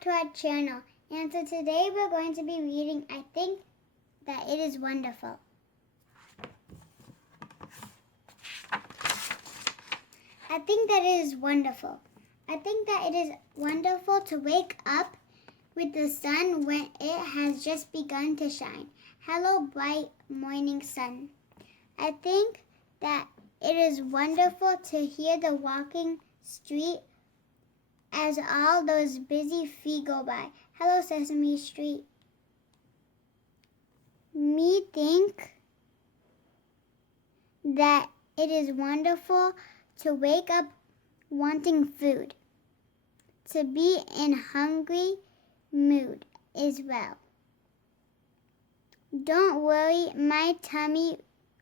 back to our channel. And so today we're going to be reading I Think That It Is Wonderful. I think that it is wonderful. I think that it is wonderful to wake up with the sun when it has just begun to shine. Hello, bright morning sun. I think that it is wonderful to hear the walking street as all those busy feet go by. Hello, Sesame Street. Me think that it is wonderful to wake up wanting food, to be in hungry mood as well. Don't worry, my tummy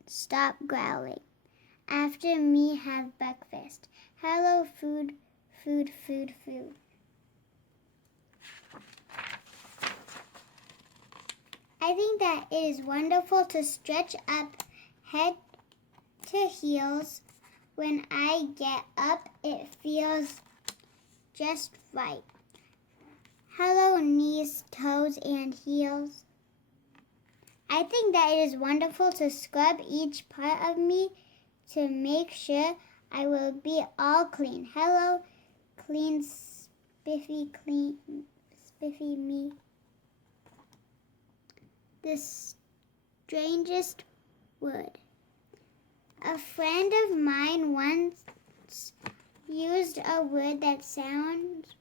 stop growling after me have breakfast. Hello, food, food, food, food. I think that it is wonderful to stretch up head to heels. When I get up, it feels just right. Hello, knees, toes, and heels. I think that it is wonderful to scrub each part of me to make sure I will be all clean. Hello, clean, spiffy me. The strangest word. A friend of mine once used a word that sounds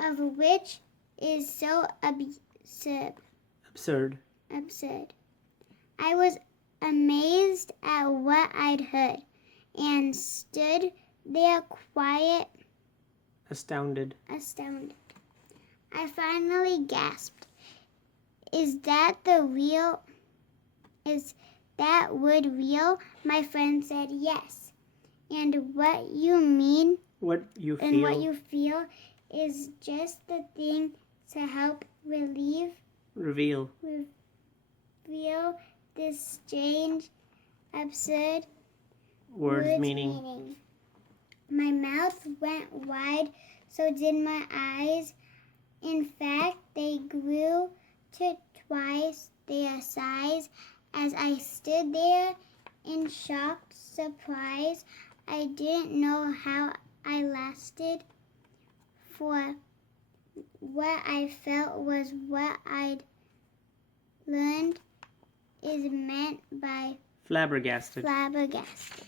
of which is so absurd. I was amazed at what I'd heard and stood there quiet, astounded. I finally gasped, Is that word real? My friend said yes. And what you mean what you feel is just the thing to help reveal this strange, absurd word's meaning. My mouth went wide, so did my eyes. In fact, they grew to twice their size. As I stood there in shocked surprise, I didn't know how I lasted, for what I felt was what I'd learned is meant by flabbergasted.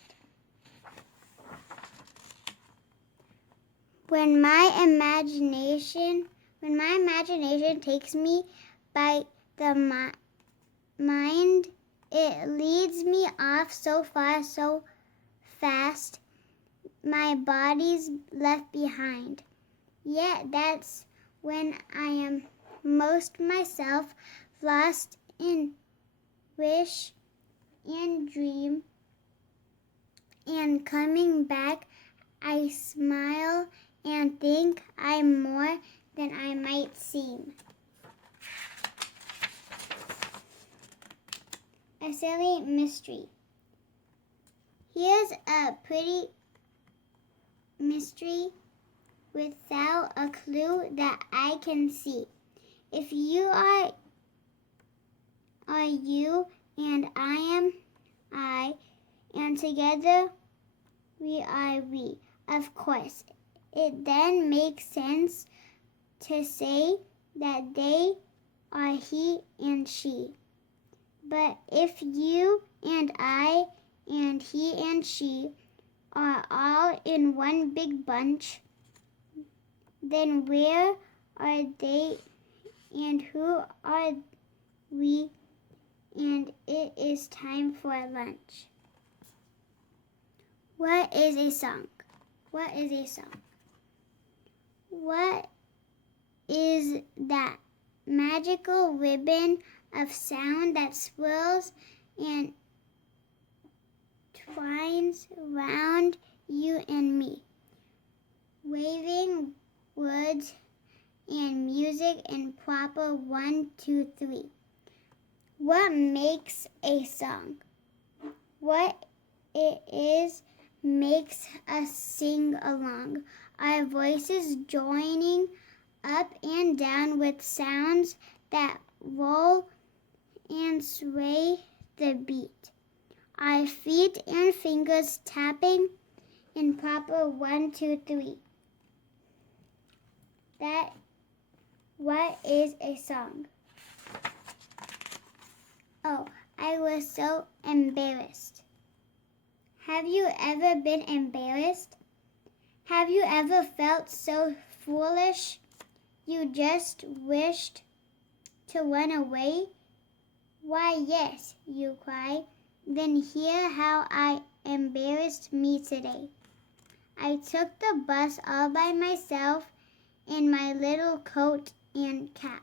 When my imagination takes me by the mind, it leads me off so far, so fast, my body's left behind. Yet that's when I am most myself, lost in wish and dream, and coming back, I smile and think I'm more than I might seem. A silly mystery. Here's a pretty mystery without a clue that I can see. If you are you and I am I, and together we are we. Of course, it then makes sense to say that they are he and she. But if you and I and he and she are all in one big bunch, then where are they and who are we? And it is time for lunch. What is a song? What is that magical ribbon of sound that swirls and twines round you and me, waving words and music in proper 1, 2, 3. What makes a song? What it is makes us sing along, our voices joining up and down with sounds that roll and sway the beat. Our feet and fingers tapping in proper 1, 2, 3. What is a song? Oh, I was so embarrassed. Have you ever been embarrassed? Have you ever felt so foolish you just wished to run away? Why, yes, you cry. Then hear how I embarrassed me today. I took the bus all by myself in my little coat and cap.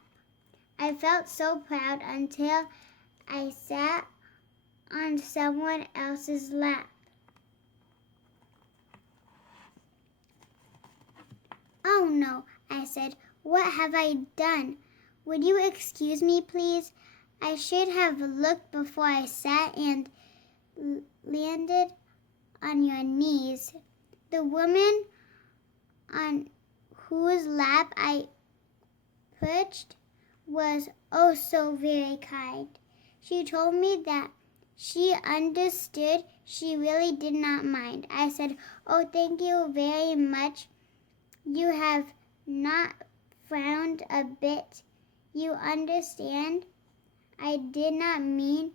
I felt so proud until I sat on someone else's lap. Oh no, I said, what have I done? Would you excuse me, please? I should have looked before I sat and landed on your knees. The woman on whose lap I perched was oh so very kind. She told me that she understood. She really did not mind. I said, oh, thank you very much. You have not frowned a bit. You understand? I did not mean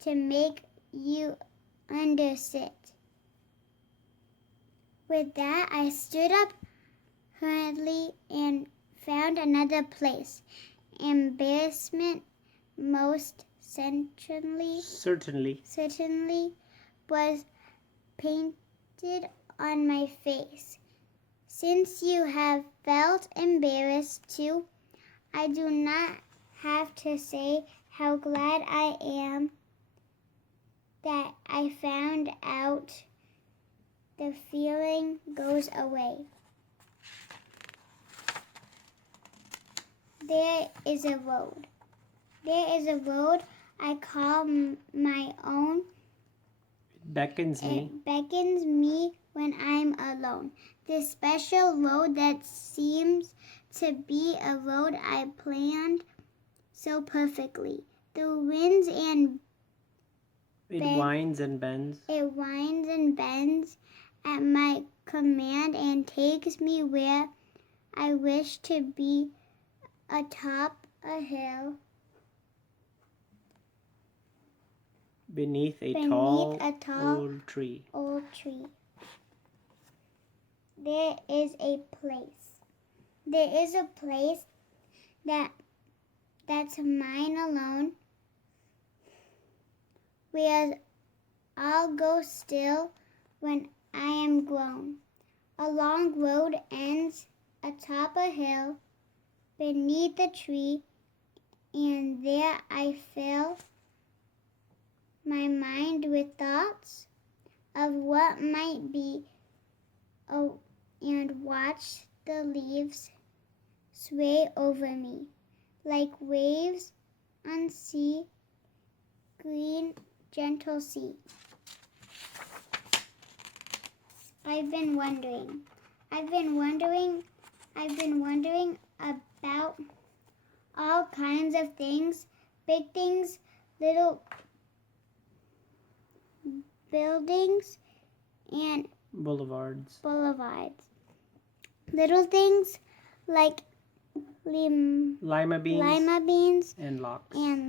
to make you undersit. With that, I stood up hurriedly and found another place. Embarrassment most certainly was painted on my face. Since you have felt embarrassed too, I do not have to say how glad I am that I found out. The feeling goes away. There is a road. There is a road I call my own. It beckons me. It beckons me when I'm alone. This special road that seems to be a road I planned so perfectly. The winds and It winds and bends. It winds and bends at my command and takes me where I wish to be, atop a hill. Beneath a tall old tree. There is a place. There is a place that's mine alone, where I'll go still when I am grown. A long road ends atop a hill, beneath a tree, and there I fill my mind with thoughts of what might be, and watch the leaves sway over me like waves on sea, green, gentle sea. I've been wondering about all kinds of things, big things, little buildings, and boulevards. Little things like lima beans and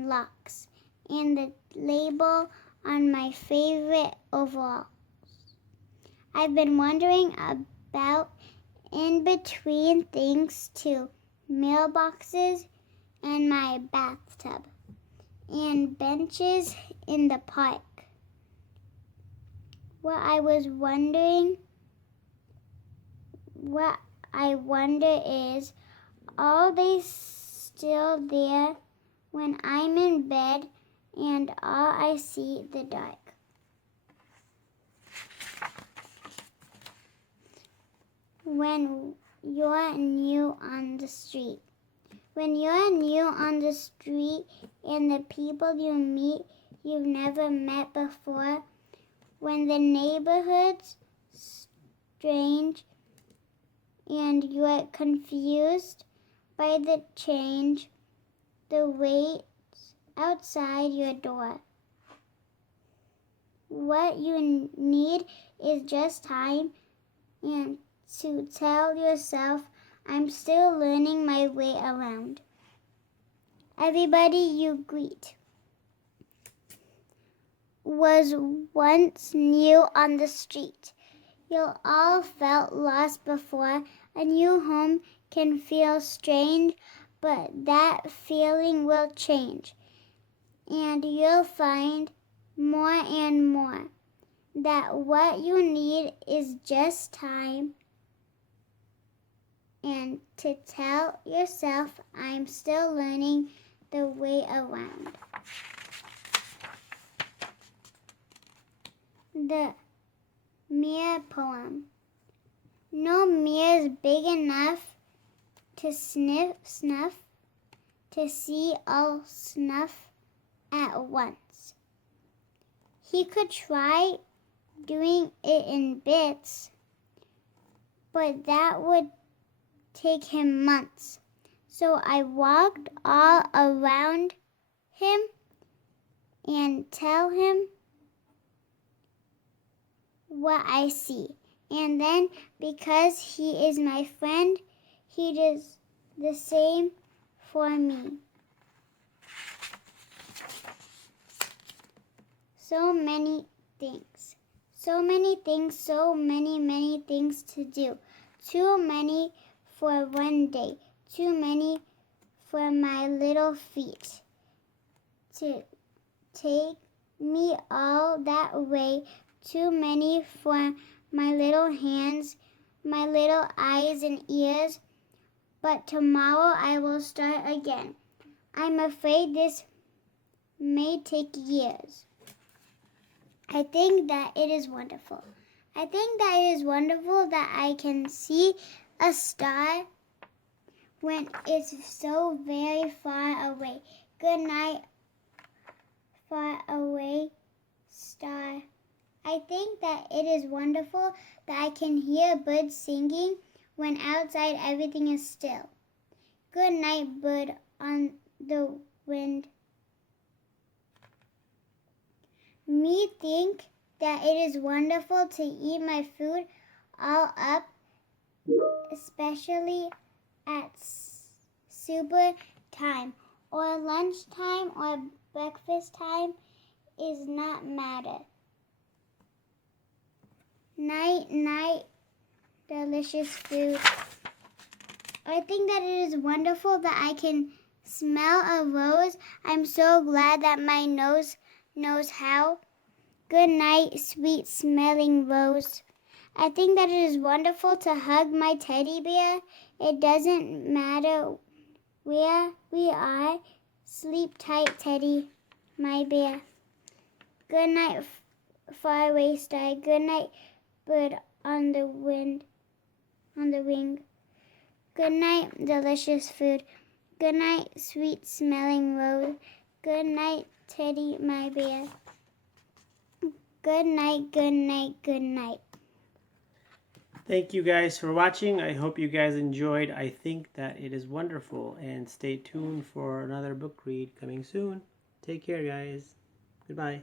locks, and the label on my favorite overalls. I've been wondering about in-between things too, mailboxes and my bathtub, and benches in the park. What I wonder is, are they still there when I'm in bed and all I see the dark? When you're new on the street. When you're new on the street and the people you meet you've never met before, when the neighborhood's strange and you're confused by the change, the wait outside your door. What you need is just time and to tell yourself, I'm still learning my way around. Everybody you greet was once new on the street. You all felt lost before. A new home can feel strange, but that feeling will change. And you'll find more and more that what you need is just time and to tell yourself, I'm still learning the way around. The mirror poem. No mirror is big enough to snuff, to see all snuff at once. He could try doing it in bits, but that would take him months. So I walked all around him and tell him what I see. And then, because he is my friend, he does the same for me. So many things. So many things, so many things to do. Too many for one day. Too many for my little feet to take me all that way. Too many for my little hands, my little eyes and ears. But tomorrow I will start again. I'm afraid this may take years. I think that it is wonderful. I think that it is wonderful that I can see a star when it's so very far away. Good night, far away star. I think that it is wonderful that I can hear birds singing when outside everything is still. Good night, bird on the wind. Me think that it is wonderful to eat my food all up, especially at supper time or lunchtime or breakfast time is not matter. Night, night, delicious food. I think that it is wonderful that I can smell a rose. I'm so glad that my nose knows how. Good night, sweet smelling rose. I think that it is wonderful to hug my teddy bear. It doesn't matter where we are. Sleep tight, teddy, my bear. Good night, faraway star. Good night, bird on the wing. Good night, delicious food. Good night, sweet smelling rose. Good night, teddy, my bear. Good night, good night, good night. Thank you guys for watching. I hope you guys enjoyed. I think that it is wonderful. And stay tuned for another book read coming soon. Take care, guys. Goodbye.